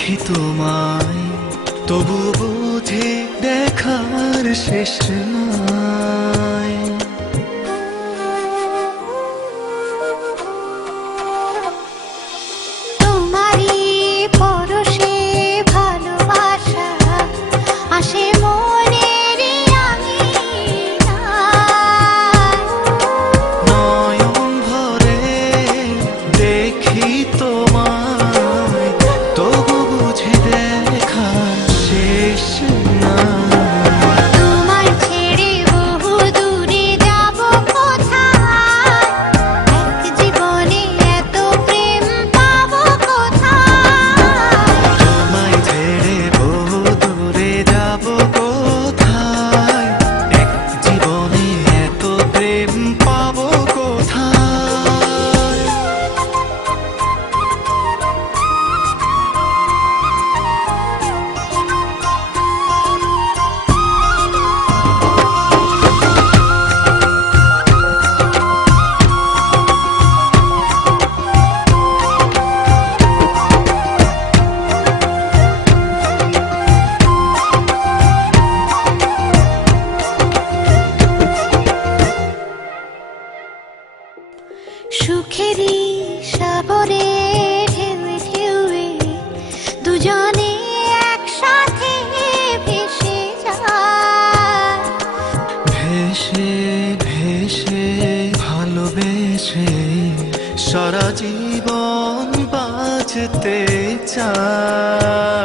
দেখি তোমায়, তবু বুঝি দেখার শেষ নাই। তোমারই পরশে ভালোবাসা আসে মনের আঙিনায়। নয়ন ভরে দেখি তোমায়, তবু বুঝি দেখার শেষ নাই। তোমায় ছেড়ে বহু দূরে যাব কোথায়, এক জীবনে এত প্রেম পাবো কোথায়। তোমায় ছেড়ে বহু দূরে যাব কোথায়, এক জীবনে এত প্রেম পাবো কোথায়। সুখেরই সাগরে ঢেউয়ে ঢেউয়ে দুজনে একসাথে ভেসে যায়। ভেসে ভেসে ভালোবেসে সারা জীবন বাঁচতে চাই।